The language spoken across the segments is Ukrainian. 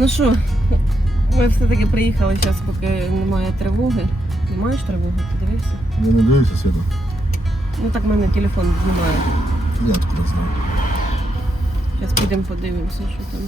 Ну що, ми все-таки приїхали зараз, поки немає тривоги. Не маєш тривоги? Ти дивився? Я не дивився світа. Ну так в мене телефон знімає. Я откуда знаю. Зараз підемо подивимося, що там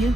є.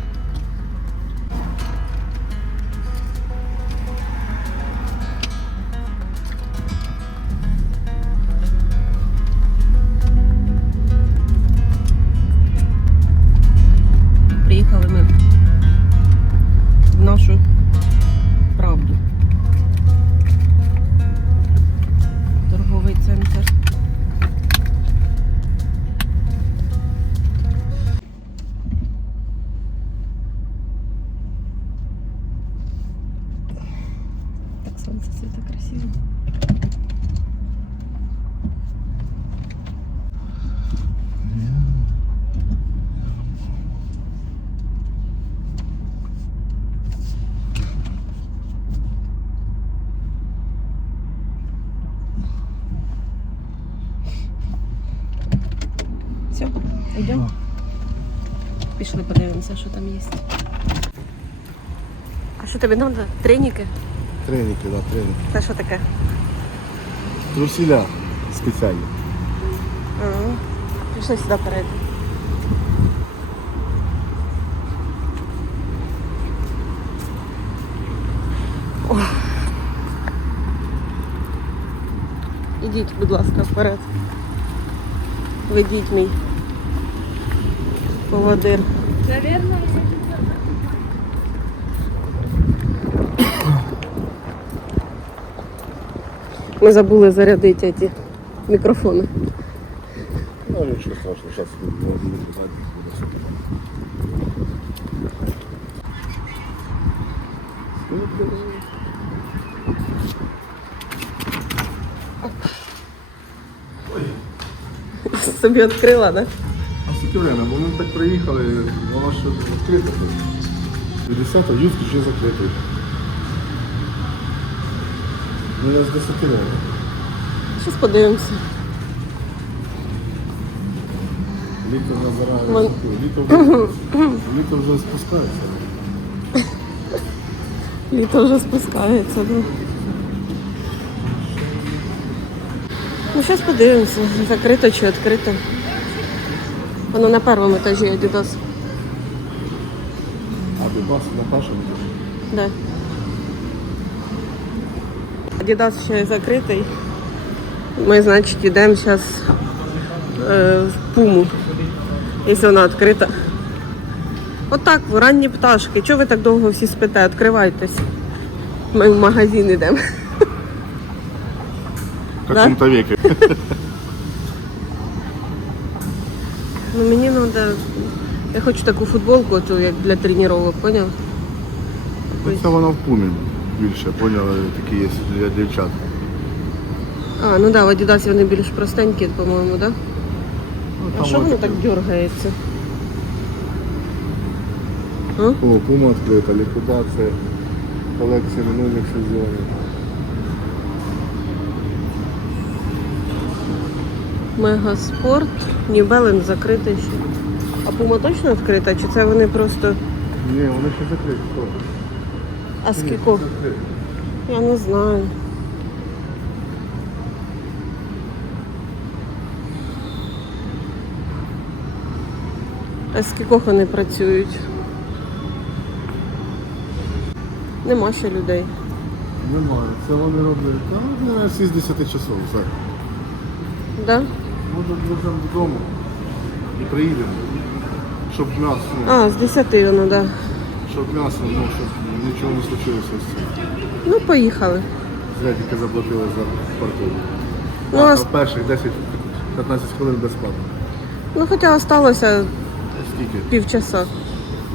йдемо. Пішли подивимося, що там є. А що тобі треба? Треніки? Треники, да, треники. Це що таке? Труселя спеціальні. Ага. Пішли сюди перейти. О. Ідіть, будь ласка, вперед. Ведіть мій поводир. Ми забули зарядити ці мікрофони. Ну, нічого страшного, зараз буде буде все. Собі відкрила, так? А скільки Время? Бо ми так приїхали, воно ще відкрите. 50 а юзк ще закритий. Ну, я з 10 років. Щось подивимося. Літо не Вон-. Літо вже, літо вже спускається. Літо вже спускається, да. Ну, зараз подивимося, закрито чи відкрито. Воно на першому етажі Adidas. Дубас на першому. Да. Adidas ще закритий. Ми, значить, йдемо зараз е, в Пуму, якщо вона відкрита. Отак, в ранні пташки. Чого ви так довго всі спите? Відкривайтесь. Ми в магазин йдемо. В каком-то веке. Ну треба. Я хочу таку футболку, ту, як для тренувань, поняв? Це воно в пумі більше, поняли, такі є для дівчат. А, ну так, да, в Adidas вони більш простенькі, по-моєму, так? Да? Ну, А що воно так дергається? А? О, пума відкрита, ліквідація колекції минулих сезонів. Мегаспорт, Balance закритий ще. А Puma точно відкрита? Чи це вони просто. Ні, вони ще закриті. А Ні, скількох? Я не знаю. А скількох вони працюють? Нема ще людей. Немає. Це вони роблять. Та не всі з 10 часов. Все. Да? Може, будемо додому і приїдемо. Щоб м'ясо, А, з 10 воно, да. щоб м'ясо, ну, щоб нічого не случилося з цим. Ну, поїхали. Зря тільки заплатили за парковку. Ну, а, а с- перших 10-15 хвилин безплатно. Ну, хоча осталося Скільки? півчаса.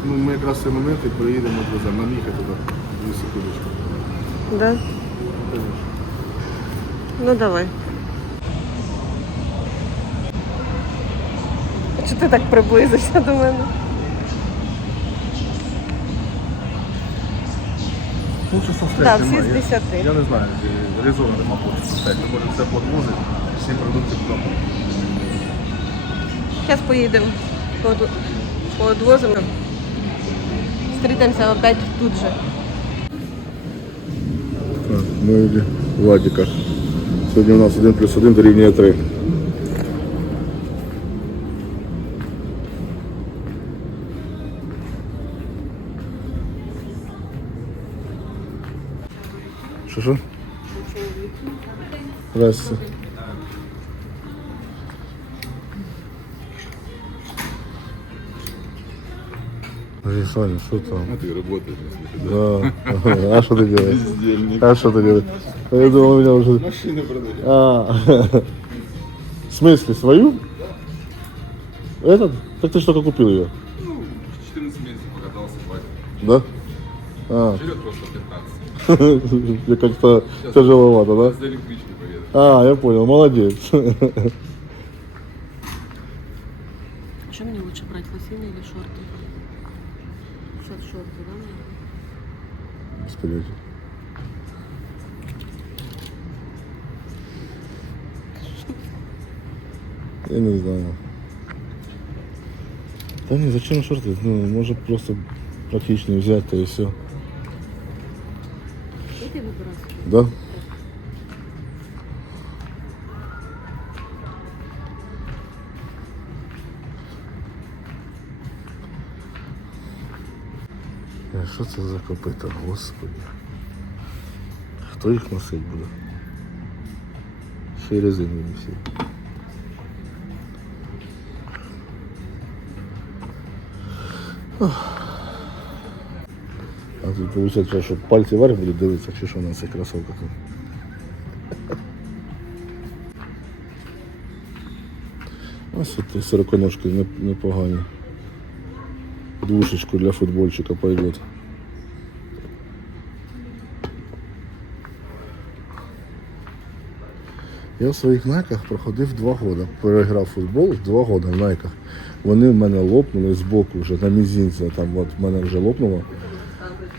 Ну, ми якраз цей момент і приїдемо відвеземо. Нам їхати туди. Дві секундочки. Да? Конечно. Ну давай. А Чи ти так приблизишся до мене? Полчаса Да, стоять всі з немає. 10. Я не знаю, резону нема полчаса стоять. Ми можемо все подвозити, всі продукти вдома. Зараз поїдемо. Под... Подвозимо. зустрітимося опять тут же. Так, ми в Владіка. Сьогодні у нас 1 плюс 1 дорівнює 3. Що що? Здрасте. Саня, что там? А ты работаешь, ты Да. А что ты делаешь? бездельник. А что ты делаешь? Я думал, у меня уже... Машины продаешь. А, в смысле, свою? Этот? Так ты только купил ее, Ну, 14 месяцев покатался, хватит. да? А, Живет просто 15. мне как-то тяжеловато, да? А, я понял, молодец. Що мені лучше брати, лосіни чи шорти? Шорт, шорти, да? Господи. Я не знаю. Да не, зачем шорты? Ну, может просто практично взять, то и все. Да? Е, Що це за копита, господи? Хто їх носить буде? Ще й резинові всі. А Тут виходить, що пальці вверх будуть дивитися, чи що на цих кросовках. Ось от сороконожки не- непогані. Двушечку для футбольчика пойдет. Я в своїх найках проходив два роки. Переграв футбол два роки в найках. Вони в мене лопнули з боку вже на мізинці, там от в мене вже лопнуло.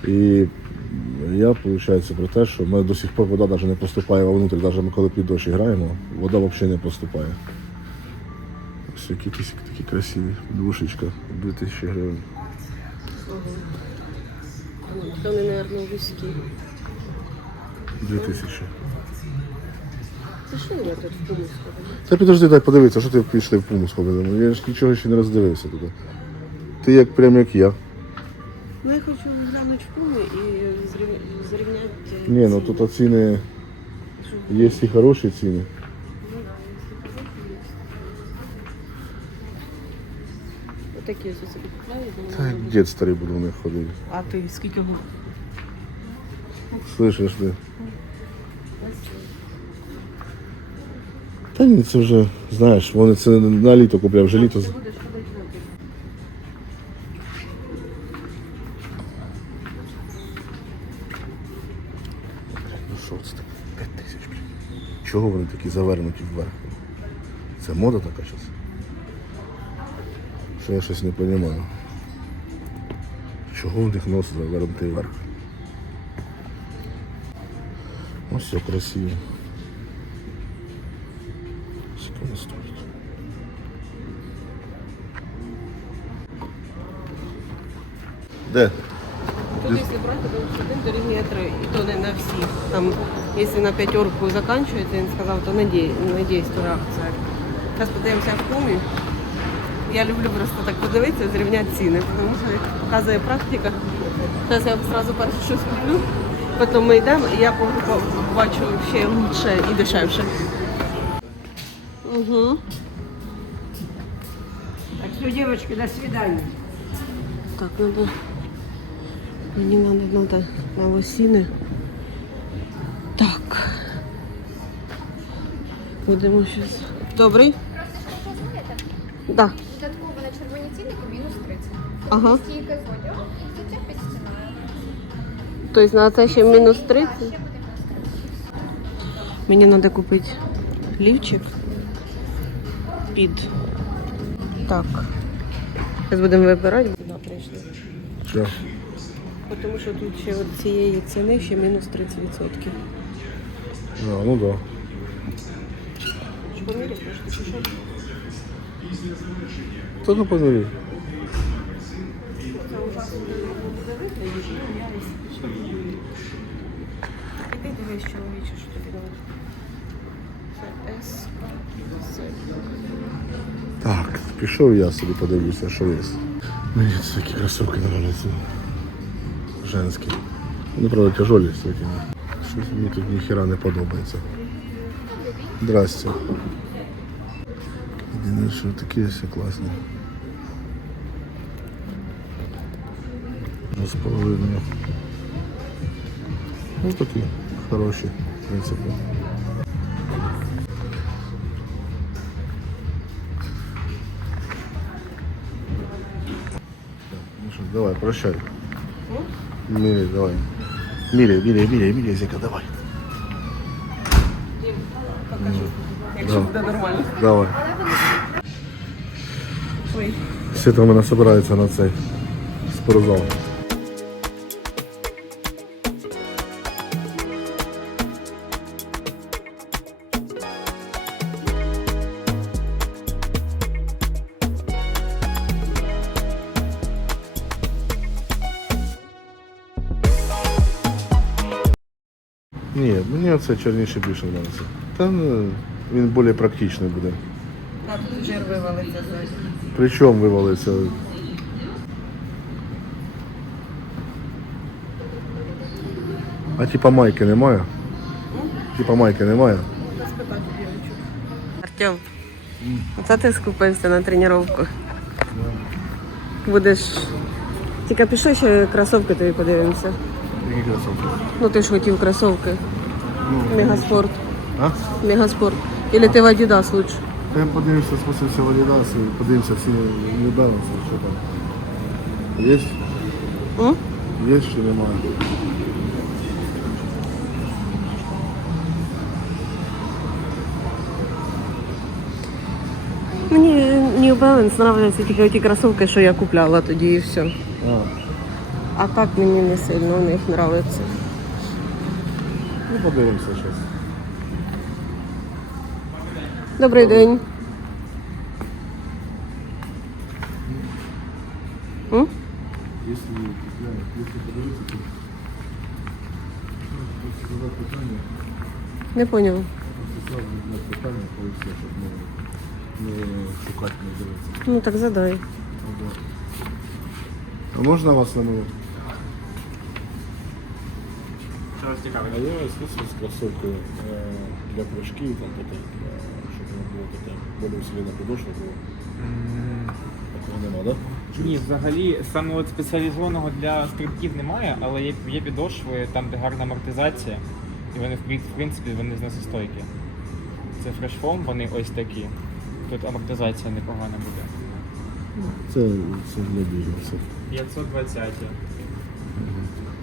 І я, виходить, про те, що мене до сих пор вода навіть не поступає вовнутрь, навіть ми коли під дощ граємо, вода взагалі не поступає. Ось які такі, красиві. Двушечка, 2000 гривень. Вони, мабуть, вузькі. 2000. Це що я тут в пуму сходила? Та підожди, дай подивитися, що ти пішли в пуму сходили. Ну, Я ж нічого ще не роздивився туди. Ти як прям як я. Ну, я хочу глянути в пуму і зрів- зрівняти. Ні, ну тут ціни є і хороші ціни. Отакі ось собі Та як дід старий буду в них ходити. А ти скільки гу? Слышиш ти? Та ні, це вже, знаєш, вони це на літо купляв, вже літо. Ти будеш ходити в обід. Ну що це таке? 5 тисяч. Чого вони такі завернуті вверх? Це мода така зараз? Що я щось не розумію. Чого в них нос завернутий вверх? Ось все красиво. Скільки воно стоїть? Де? Якщо брати, то один дорівнює три, і то не на всі. Там, якщо на п'ятерку закінчується, він сказав, то не дій- не дійствує акція. Зараз подивимося в пумі. Я люблю просто так подивитися, зрівняти ціни, тому що як показує практика. Зараз я одразу перше щось куплю, потім ми йдемо, і я бачу ще лучше і дешевше. Угу. Так что, девочки, до свидания. Так, надо. Мені надо, надо на лосіни. Так. Будемо щось. Добрий? Да. Додатково на червоні цінники мінус 30. Ага. Стійка з одягу і взуття під стіною. Тобто на це ще мінус 30. Ще буде мінус 30. Мені треба купити лівчик під. Так. Зараз будемо вибирати. Сюди прийшли. Що? Тому що тут ще от цієї ціни ще мінус 30%. А, ну. Да. Поміряєш, може, чи що? Та ну поміряй. Це ужасно. Іди дивись, чоловіче, що тобі. Це С. С. Так, пішов я собі подивлюся, що є. Мені це такі кросівки нравляться. Женські. Ну, правда, тяжолі всякі. Щось мені тут ніхіра не подобається. Здрасте. Єдине, що такі все класні. Ну, з половиною. Ну такі хороші, в принципі. Ну що, давай, прощай. Міряй, давай. Міряй, міряй, міряй, міряй, Зіка, давай. Якщо буде нормально. Давай. Ой. там у нас збирається на цей спортзал. Ні, мені оце чорніше більше подобається. Та ну, він більш практичний буде. А тут жир вивалиться ззаді. Причому вивалиться? А типа майки немає? Типа майки немає? Артем, оце ти скупився на тренування. Будеш. Тільки пішли ще кросовки тобі подивимося. Які кросовки? Ну ти ж хотів кросовки. Мегаспорт. А? Мегаспорт. Или ти в Adidas лучше? Та я подивимося, спустився в Adidas і подивимося всі New Balance, що там. Є? М? Є чи немає? Мені New Balance нравляться тільки ті кросовки, що я купляла тоді і все. А, А так мені не сильно в них нравиться. ну подивимося зараз. Добрий день. М? Якщо, якщо подивитися, то задати питання, Не поняла. просто зразу задати питання, коли все, щоб не, не шукати, не дивитися. Ну так задай. А можна вас на минуту? Що вас цікавить? А я смысл з кросовки е, для прыжків, там таке, щоб воно було таке, більш усилена подошва було. Такого нема, да? Ні, взагалі саме от спеціалізованого для стрибків немає, але є, є підошви, там де гарна амортизація, і вони в в принципі вони зносостойкі. Це фрешфом, вони ось такі. Тут амортизація непогана буде. Це, це для бізнесу. 520.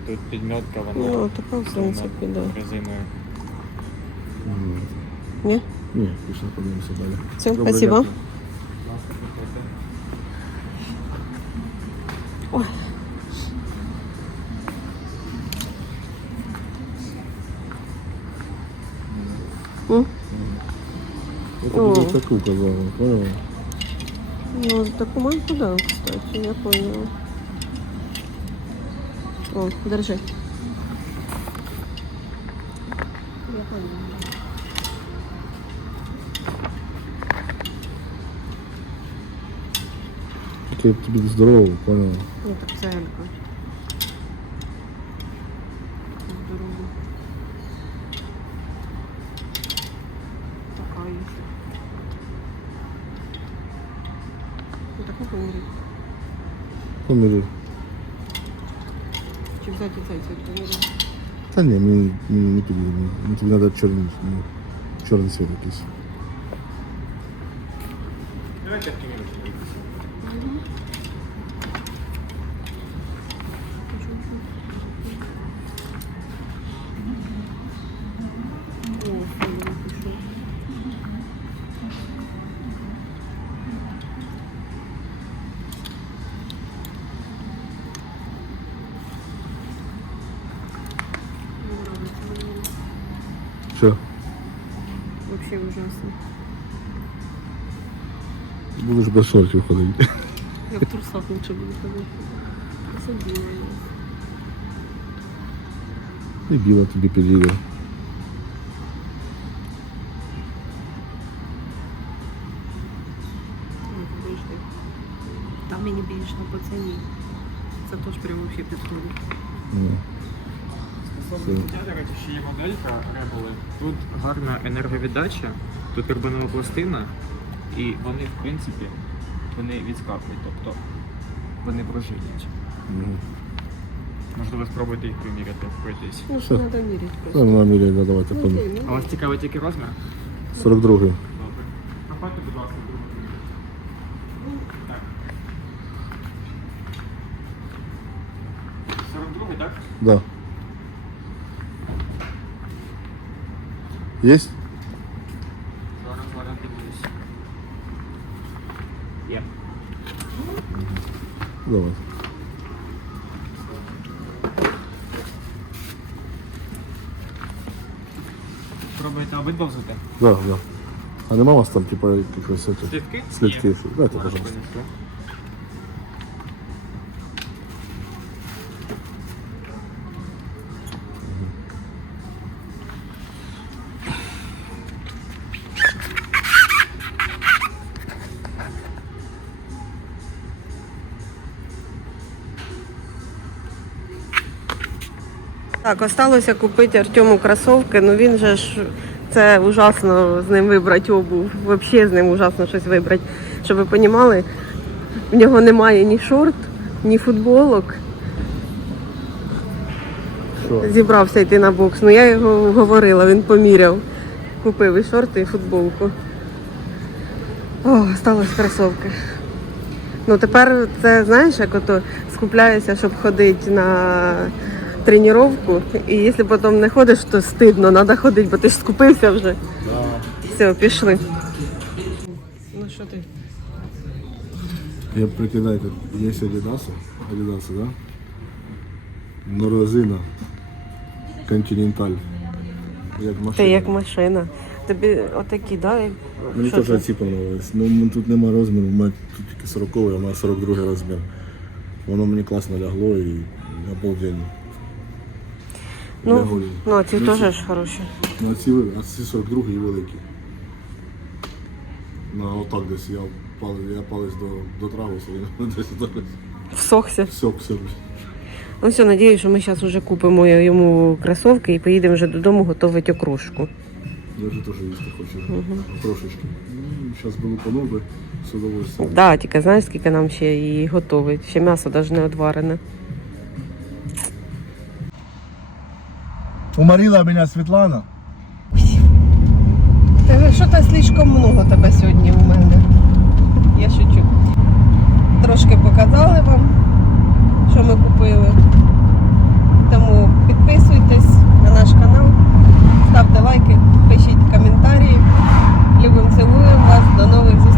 Тут підмітка, вона Ну, така в принципі, да. резиною. Мгм. Ні? Ні, пішли подивимося далі. Все, Добре, спасибо. дякую. М? Я тобі О. за таку казав, поняла? Ну, документ дал, кстати, я поняла. О, держи. Я поняла. Тільки я тобі здорово, поняла? Ну, так це Елька. Здорово. Така є. Ну, так не поміряй. Поміряй. Чи взяти цей цвіт поміряй? Та ні, мені, мені не тобі, мені тобі треба чорний, ну, чорний світ якийсь. Давайте примірочку. О, Вообще ужасно. Будеш без шортів ходити. Я в трусах лучше буду ходить. Забила я. І біла тобі підійде. Там мені більше по ціні. Це теж прямо взагалі підходить. Життя, до речі, ще є моделька Rebel. Тут гарна енерговіддача, тут турбинова пластина, і вони, в принципі, вони відскакують, тобто вони пружинять. ну. Можливо, спробуйте їх приміряти, пройтись. Ну, треба міряти Та просто. на мірі, да, давайте по Окей, А ну, вас цікавить тільки розмір? 42 Добре. Проходьте, будь ласка, другу. Так. 42 так? Да. Есть? Зараз, зараз дивлюсь. Є. Давай. Пробуєте обидва взути? Да, да. А нема у вас там типа якихось этих Слідки? слідків? Є. Дайте, Зараз пожалуйста. Так, осталося купити Артему кросовки, ну він же ж це ужасно з ним вибрати обув. Взагалі з ним ужасно щось вибрати. Щоб ви розуміли, в нього немає ні шорт, ні футболок. Що? Зібрався йти на бокс. Ну я його говорила, він поміряв. Купив і шорти, і футболку. О, сталося кросовки. Ну тепер це знаєш, як ото скупляєшся, щоб ходити на тренування. І якщо потім не ходиш, то стидно, треба ходити, бо ти ж скупився вже. Все, пішли. Ну що ти? Я прикидайте, є Адідаси, Адідаси, да? Норозина, Континенталь. Як машина. Ти як машина. Тобі отакі, да? Мені Що теж ці понравились. Ну м- тут нема розміру, у мене тут тільки 40, а у мене 42 розмір. Воно мені класно лягло і обалденно. Для Ну, ну а ці Ну, теж ж хороші. Ну, а ці, а ці 42 і великі. Ну, отак десь я палець, я палець до, до траву собі, десь отак ось. Всохся. Все, все. Ну все, надіюсь, що ми зараз вже купимо йому кросовки і поїдемо вже додому готувати окрошку. Я вже теж їсти хочу. Трошечки. Ну, Зараз беру панове з удовольствием. Да, тільки знаєш, скільки нам ще її готовить. Ще м'ясо навіть не одварене. Уморила меня Светлана. Що-то слишком много тебе сьогодні у мене. Я шучу. Трошки показали вам, що ми купили. Тому підписуйтесь на наш канал, ставте лайки, пишіть коментарі. Любим цілуємо вас, до нових зустрічей.